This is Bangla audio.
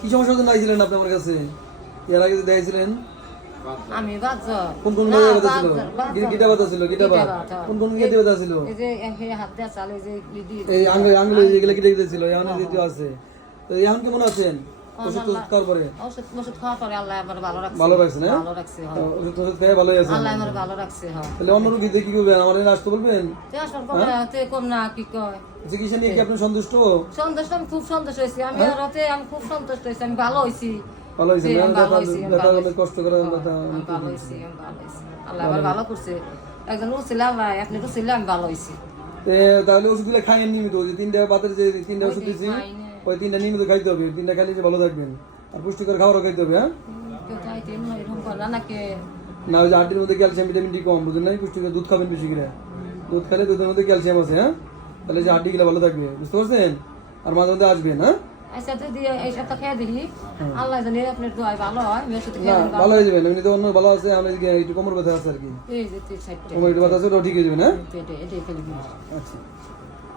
কি সমস্যার জন্য আইছিলেন আপনি আমার কাছে? এর আগে দেখাইছিলেন? আমি বাচ্চা কোন কোন না, ব্যথা ছিল? বাচ্চা। গিটা ব্যথা ছিল, গিটা ব্যথা। কোন কোন গিটা ব্যথা ছিল? এই যে এই হাত দিয়ে চালে যে এই আঙ্গুলে যেগুলো গিটা ছিল, এখন যে আছে। তো এখন কেমন আছেন? ওষুধ খাওয়ার পরে? ওষুধ খাওয়ার পরে আল্লাহ আমার ভালো রাখছে। ভালো রাখছে না? ভালো রাখছে, হ্যাঁ। ওষুধ খেয়ে ভালোই আছেন? আল্লাহ আমার ভালো রাখছে, হ্যাঁ। তাহলে অন্য রোগীদের কি করবেন? আমার এখানে আসতে বলবেন? টেনশন করে তে কম না কি কয়। চিকিৎসা নিয়ে কি আপনি সন্তুষ্ট? সন্তুষ্ট, আমি খুব সন্তুষ্ট হয়েছি। আমি আমি খুব সন্তুষ্ট হয়েছি। আমি ভালো হয়েছি। ভালো হয়েছে জি, না? আমি ভালো হয়েছি, আমি ব্যথা ভালো হলে কষ্ট করে ব্যথা। আমি ভালো হয়েছি, আমি ভালো হয়েছি। আল্লাহ আবার ভালো করছে। একজন উঠছিল আল্লাহ, এক লিটার ছিল, আমি ভালো হয়েছি। তাহলে ওষুধগুলো খাইয়েন নিয়মিত। ওই যে 3টা বাতের যে 3টা ওষুধ দিয়েছি, ওই 3টা নিয়মিত খাইতে হবে। 3টা খাইলে যে ভালো থাকবেন। আর পুষ্টিকর খাবারও খাইতে হবে, হ্যাঁ? কেউ খাইতে এরকম করে না নাকি? না, ওই যে হাড্ডির মধ্যে ক্যালসিয়াম ভিটামিন ডি কম, বুঝলেন না? পুষ্টিকর দুধ খাবেন বেশি করে। দুধ খেলে দুধের মধ্যে ক্যালসিয়াম আছে, হ্যাঁ? তাহলে যে হাড্ডিগুলো ভালো থাকবে, বুঝতে পারছেন? আর মাঝে মধ্যে আসবেন, হ্যাঁ? আচ্ছা, যদি এই সপ্তাহ খেয়ে দেখি, আল্লাহ জানি আপনার দোয়ায় ভালো হয়। আমি ওষুধ না, খেয়ে দেখি ভালো হয়ে যাবেন। এমনি তো অন্য ভালো আছে, আমি একটু কোমর ব্যথা আছে আর কি। এই যে 3 4টা কোমর একটু ব্যথা আছে, ওটাও ঠিক হয়ে যাবে, হ্যাঁ? এটাই খেলে আচ্ছা।